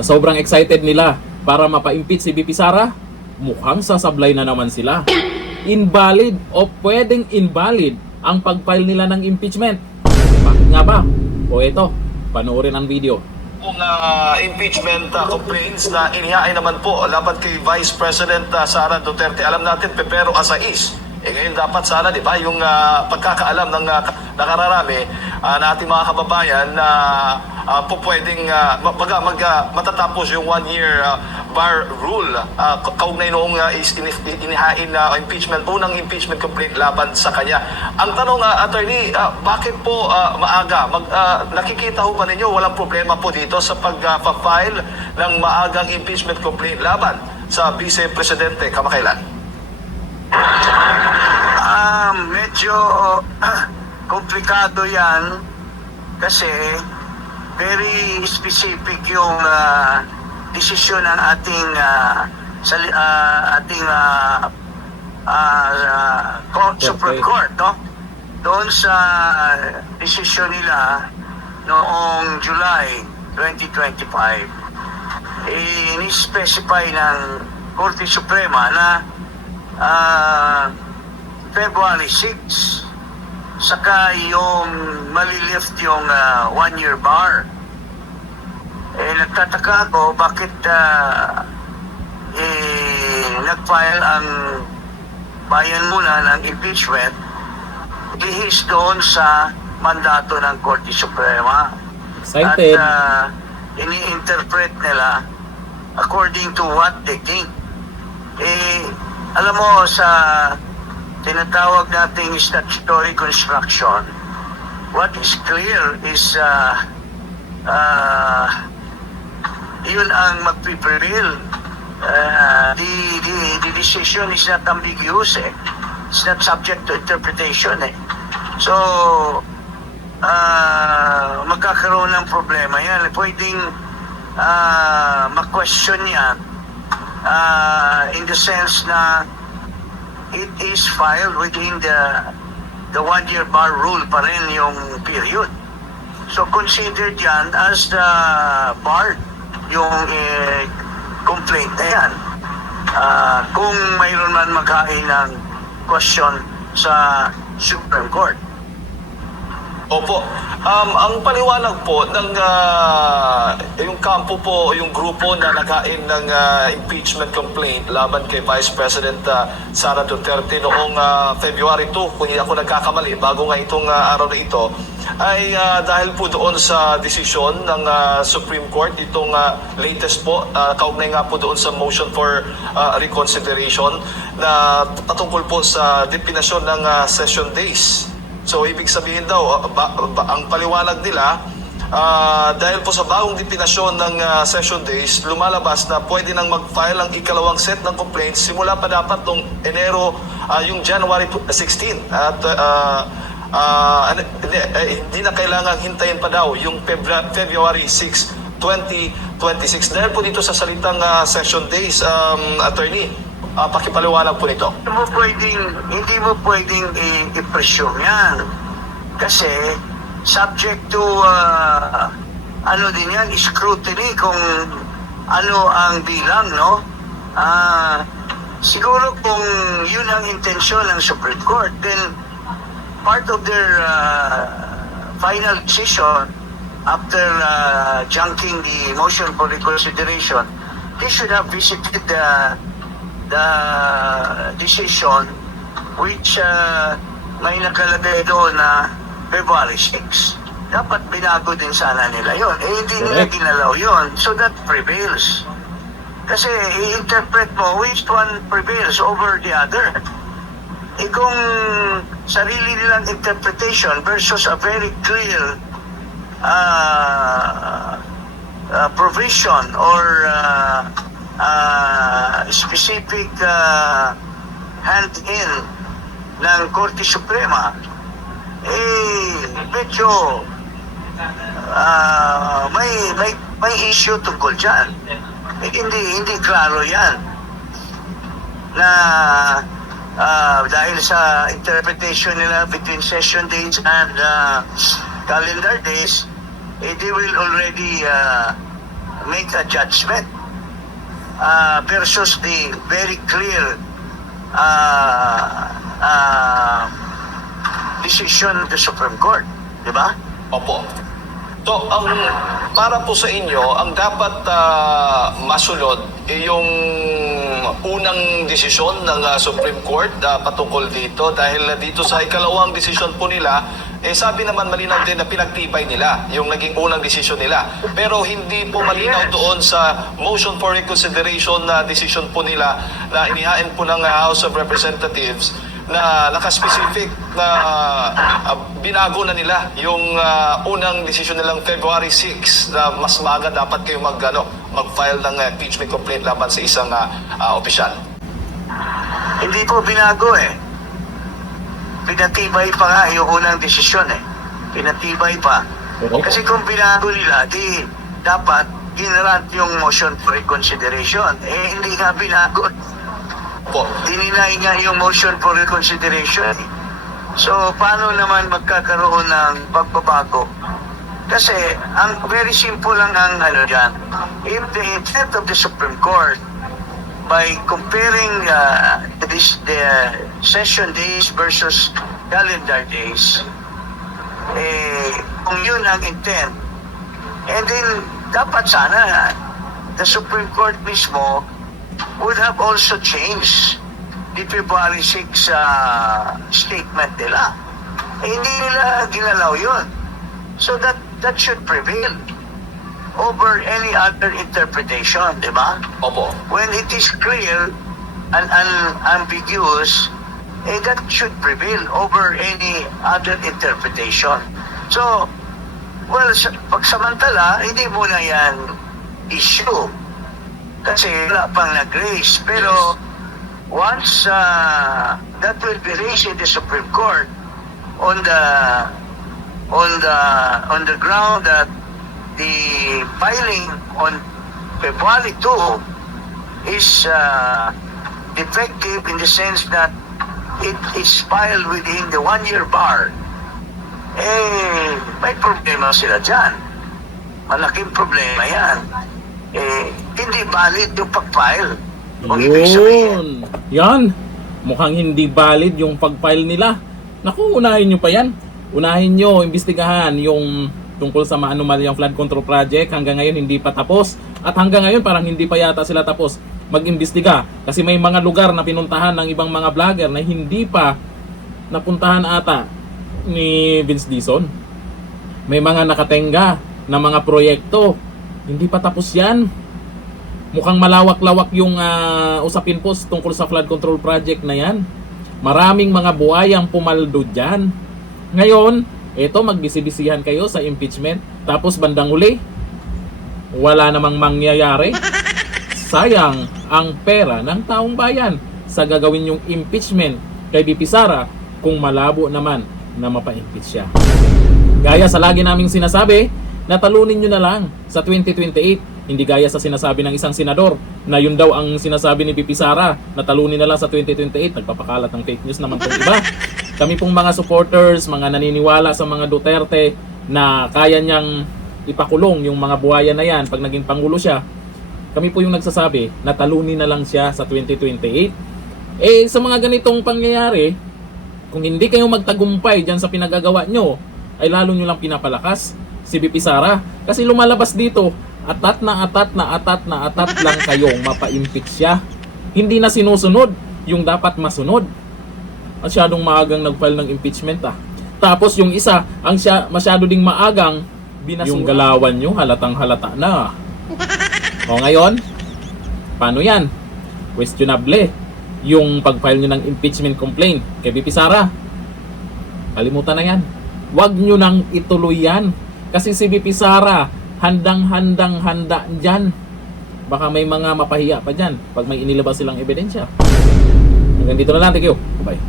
Sa sobrang excited nila para mapa-impeach si VP Sara, mukhang sasablay na naman sila. Invalid o pwedeng invalid ang pag-file nila ng impeachment. Bakit nga ba? O eto, panoorin ang video. Kung impeachment complaints na inihain naman po laban kay Vice President Sara Duterte, alam natin pero asais. Ngayon dapat sana, di ba, yung pagkakaalam ng nakararami na ating mga kababayan na po pwedeng matatapos yung 1-year bar rule kaugnay noong inihain na impeachment, unang impeachment complaint laban sa kanya. Ang tanong, attorney, bakit po maaga? Nakikita ho ba ninyo walang problema po dito sa pag-file ng maagang impeachment complaint laban sa Vice Presidente kamakailan? Medyo komplikado yan kasi very specific yung desisyon ng Supreme Court, no? Doon sa desisyon nila noong July 2025, ini-specify ng Korte Suprema na February 6, saka yung malilift yung 1-year bar. Nagtataka ako bakit nag-file ang bayan muna ng impeachment lihis doon sa mandato ng Korte Suprema. Excited. At ini-interpret nila according to what they think. Alam mo, sa tinatawag nating statutory construction, what is clear is yun ang magpiprevail. The decision is not ambiguous, eh. It's not subject to interpretation, eh. So magkakaroon ng problema yan. Pwedeng ma-question yan in the sense na it is filed within the 1-year bar rule pa rin yung period. So considered yan as the bar yung complaint na yan. Kung mayroon man maghain ng question sa Supreme Court. Opo. Ang paliwanag po ng yung kampo po, yung grupo na naghain ng impeachment complaint laban kay Vice President Sara Duterte noong February 2, kung hindi ako nagkakamali, bago nga itong araw na ito, ay dahil po doon sa desisyon ng Supreme Court, itong latest po, kaugnay nga po doon sa motion for reconsideration na patungkol po sa depinasyon ng session days. So, ibig sabihin daw, ang paliwanag nila, dahil po sa bagong depinasyon ng session days, lumalabas na pwede nang mag-file ang ikalawang set ng complaints simula pa dapat noong Enero, yung January 16. At hindi na kailangang hintayin pa daw yung February 6, 2026. Dahil po dito sa salitang session days, attorney, pakipaliwanag po nito. Hindi mo pwedeng i-presume yan. Kasi subject to ano din yan, scrutiny kung ano ang bilang, no? Siguro kung yun ang intensyon ng Supreme Court, then part of their final decision after junking the motion for reconsideration, they should have visited the decision which may nakalagay doon na February 6. Dapat binago din sana nila yon. Hindi nila ginalaw yon. So that prevails. Kasi i-interpret mo which one prevails over the other. Kung sarili nilang interpretation versus a very clear provision or specific hand-in ng Korte Suprema, medyo may issue tungkol dyan. Hindi klaro yan na dahil sa interpretation nila between session days and calendar days, they will already make a judgment versus the very clear decision of the Supreme Court, di ba? Opo. So, para po sa inyo, ang dapat masunod yung unang desisyon ng Supreme Court patungkol dito dahil dito sa ikalawang desisyon po nila, sabi naman malinaw din na pinagtibay nila yung naging unang desisyon nila. Pero hindi po malinaw doon sa motion for reconsideration na desisyon po nila na inihain po ng House of Representatives na nakaspecific na binago na nila yung unang desisyon nilang February 6 na mas maaga dapat kayo mag-file ng impeachment complaint laban sa isang opisyal. Hindi po binago eh. Pinatibay pa nga yung unang desisyon eh. Pinatibay pa. Kasi kung binago nila, di dapat ginrant yung motion for reconsideration. Hindi nga binago. Po. Dininay nga yung motion for reconsideration. So, paano naman magkakaroon ng pagbabago? Kasi, ang very simple lang ang dyan. If the intent of the Supreme Court by comparing the session days versus calendar days, kung yun ang intent, and then dapat sana the Supreme Court mismo would have also changed the February 6 statement nila. Hindi nila ginalaw yun. So that should prevail over any other interpretation, di ba? Opo. When it is clear and unambiguous, that should prevail over any other interpretation. So, well, pagsamantala, hindi muna yan issue. Kasi wala pang nag-raise. Pero once that will be raised in the Supreme Court on the ground that the filing on February 2 is defective in the sense that it is filed within the 1-year bar, may problema sila dyan. Malaking problema yan. Hindi valid yung pag-file. Kung ibig sabihin, Yan. Mukhang hindi valid yung pag-file nila. Naku, unahin nyo pa yan. Unahin nyo, imbestigahan yung tungkol sa maanumalyang flood control project. Hanggang ngayon hindi pa tapos. At hanggang ngayon parang hindi pa yata sila tapos mag-imbestiga. Kasi may mga lugar na pinuntahan ng ibang mga vlogger na hindi pa napuntahan ata ni Vince Dizon. May mga nakatenga na mga proyekto. Hindi pa tapos yan. Mukhang malawak-lawak yung usapin po tungkol sa flood control project na yan. Maraming mga buhayang pumaldo dyan. Ngayon, eto magbisi-bisihan kayo sa impeachment. Tapos bandang uli, wala namang mangyayari. Sayang ang pera ng taong bayan sa gagawin yung impeachment kay BP Sara kung malabo naman na mapa-impeach siya. Gaya sa lagi naming sinasabi, natalunin nyo na lang sa 2028. Hindi gaya sa sinasabi ng isang senador na yun daw ang sinasabi ni BP Sara, natalunin na lang sa 2028. Nagpapakalat ng fake news naman itong iba. Kami pong mga supporters, mga naniniwala sa mga Duterte na kaya niyang ipakulong yung mga buhaya na yan pag naging pangulo siya. Kami po yung nagsasabi, natalunin na lang siya sa 2028. Sa mga ganitong pangyayari, kung hindi kayo magtagumpay dyan sa pinagagawa nyo, ay lalo nyo lang pinapalakas si BP Sara. Kasi lumalabas dito, atat na atat lang kayong mapa-impeach siya. Hindi na sinusunod yung dapat masunod. Masyadong maagang nag-file ng impeachment Tapos yung isa, masyado ding maagang binasura. Yung galawan nyo, halatang halata na. O ngayon, paano yan? Questionable yung pag-file nyo ng impeachment complaint kay BP Sara. Kalimutan na yan. Huwag nyo nang ituloy yan. Kasi si BP Sara, handa dyan. Baka may mga mapahiya pa dyan pag may inilabas silang ebidensya. Hanggang dito na lang. Thank you. Bye.